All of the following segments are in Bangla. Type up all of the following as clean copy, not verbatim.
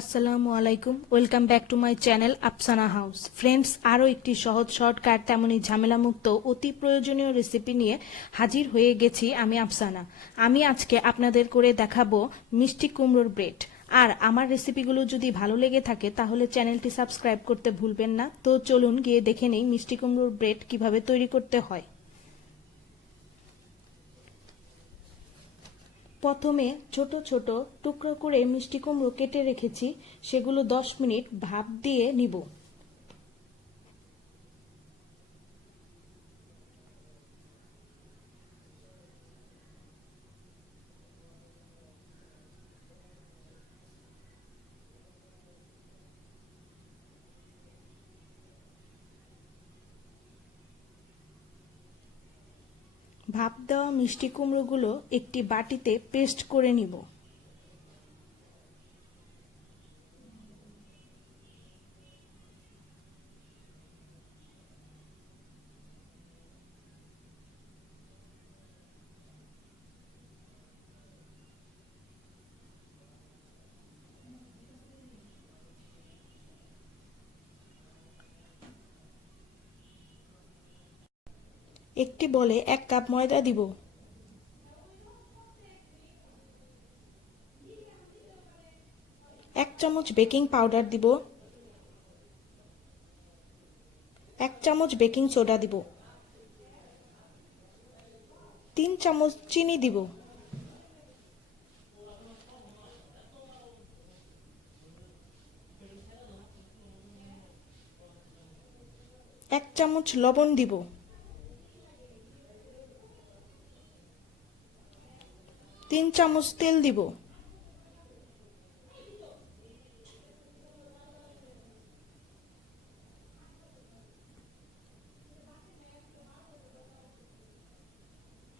আসসালামু আলাইকুম, welcome back to my channel Afsana house. Friends, আরও একটি সহজ শর্টকাট তেমনই ঝামেলামুক্ত অতি প্রয়োজনীয় রেসিপি নিয়ে হাজির হয়ে গেছি আমি আফসানা। আমি আজকে আপনাদের করে দেখাবো মিষ্টি কুমড়োর ব্রেড। আর আমার রেসিপিগুলো যদি ভালো লেগে থাকে তাহলে চ্যানেলটি সাবস্ক্রাইব করতে ভুলবেন না। তো চলুন গিয়ে দেখে নেই মিষ্টি কুমড়োর ব্রেড কিভাবে তৈরি করতে হয়। প্রথমে ছোট ছোট টুকরো করে মিষ্টি কুমড়ো কেটে রেখেছি, সেগুলো 10 মিনিট ভাপ দিয়ে নিব। ভাপ দেওয়া মিষ্টি কুমড়োগুলো একটি বাটিতে পেস্ট করে নিব। একটি বলে 1 কাপ ময়দা দিব। 1 চামচ বেকিং পাউডার দিব। 1 চামচ বেকিং সোডা দিব। 3 চামচ চিনি দিব। 1 চামচ লবণ দিব। 3 চামচ তেল দিব।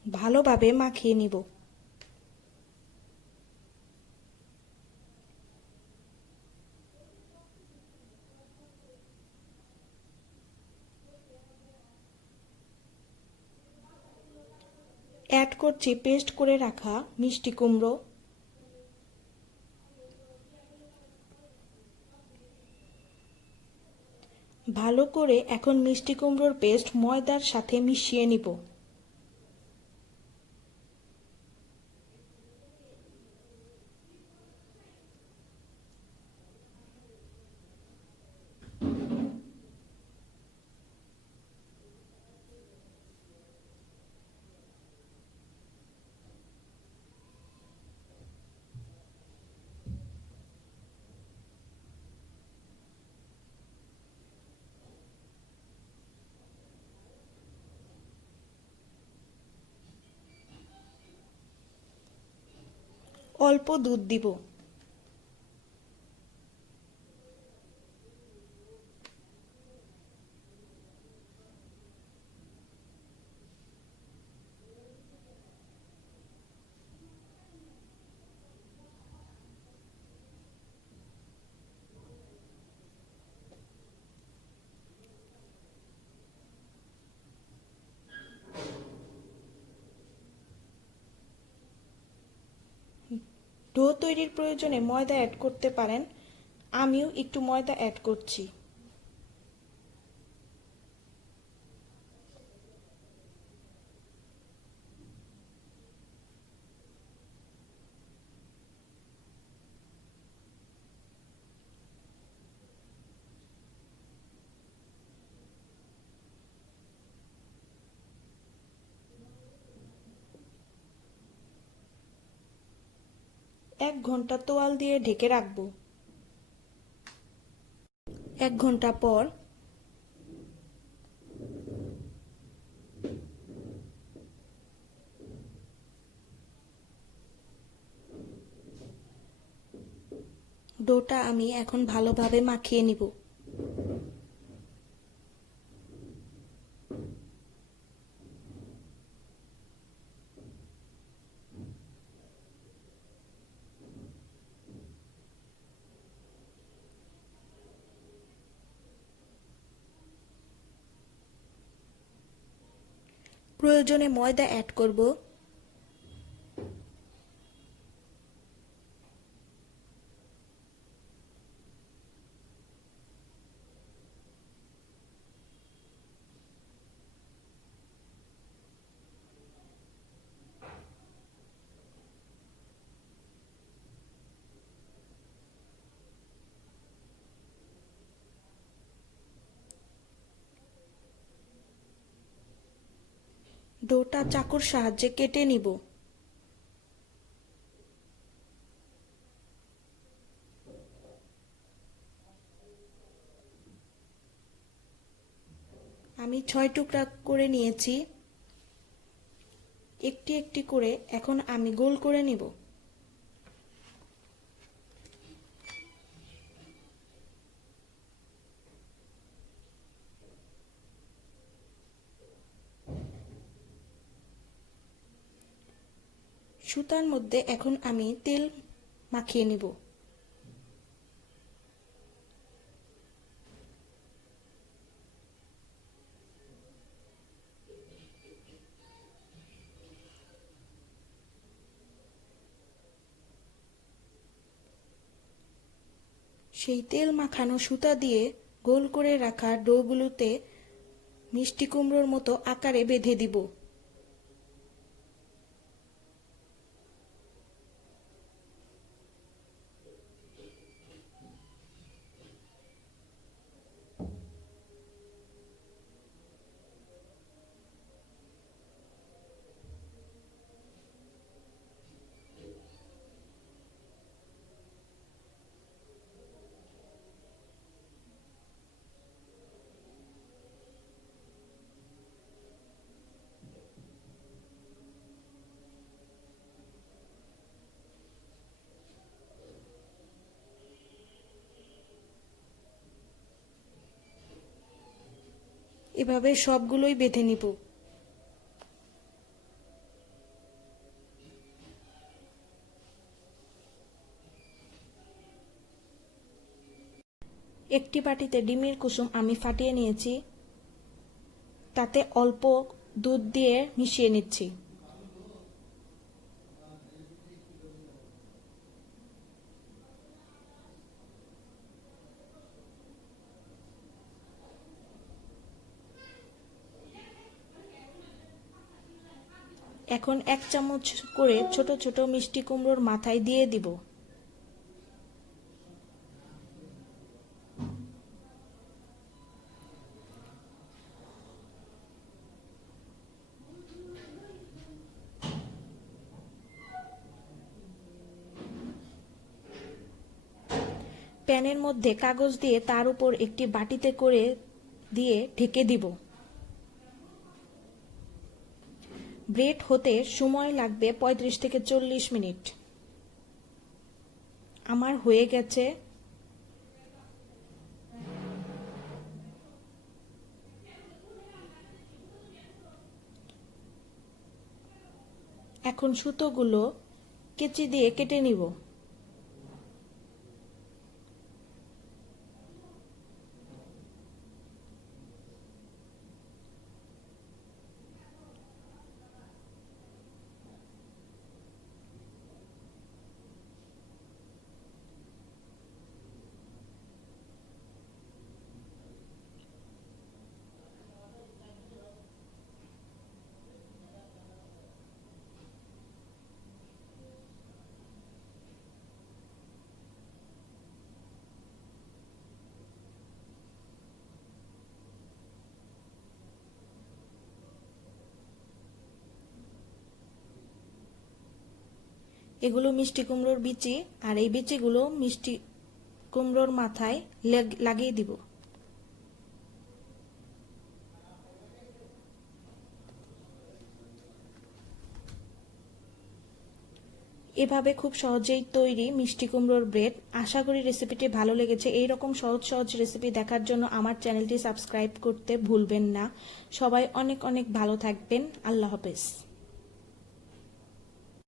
ভালোভাবে মাখিয়ে নিব। অ্যাড করছি পেস্ট করে রাখা মিষ্টি কুমড়ো। ভালো করে এখন মিষ্টি কুমড়োর পেস্ট ময়দার সাথে মিশিয়ে নিব। অল্প দুধ দিব। ডো তৈরির প্রয়োজনে ময়দা অ্যাড করতে পারেন, আমিও একটু ময়দা অ্যাড করছি। এক ঘন্টা তোয়াল দিয়ে ঢেকে রাখবো। 1 ঘন্টা পর ডোটা আমি এখন ভালোভাবে মাখিয়ে নিব। প্রয়োজনে ময়দা অ্যাড করব। ডোটা চাকুর সাহায্যে কেটে নিব। আমি 6 টুকরা করে নিয়েছি। একটি একটি করে এখন আমি গোল করে নিব। সুতার মধ্যে এখন আমি তেল মাখিয়ে নিব। সেই তেল মাখানো সুতা দিয়ে গোল করে রাখা ডোগুলোতে মিষ্টি কুমড়োর মতো আকারে বেঁধে দিব। এভাবে সবগুলোই বেঁধে নিব। একটি বাটিতে ডিমের কুসুম আমি ফাটিয়ে নিয়েছি, তাতে অল্প দুধ দিয়ে মিশিয়ে নিচ্ছি। এখন 1 চামচ করে ছোট ছোট মিষ্টি কুমড়োর মাথায় দিয়ে দিব। প্যানের মধ্যে কাগজ দিয়ে তার উপর একটি বাটিতে করে দিয়ে ঢেকে দিব। ব্রেড হতে সময় লাগবে 35 থেকে 40 মিনিট। আমার হয়ে গেছে। এখন সুতোগুলো কেচি দিয়ে কেটে নিব। এগুলো মিষ্টি কুমড়োর বিচি, আর এই বিচিগুলো মিষ্টি কুমড়োর মাথায় লাগিয়ে দিব। এভাবে খুব সহজেই তৈরি মিষ্টি কুমড়োর ব্রেড। আশা করি রেসিপিটি ভালো লেগেছে। এই রকম সহজ সহজ রেসিপি দেখার জন্য আমার চ্যানেলটি সাবস্ক্রাইব করতে ভুলবেন না। সবাই অনেক অনেক ভালো থাকবেন। আল্লাহ হাফেজ।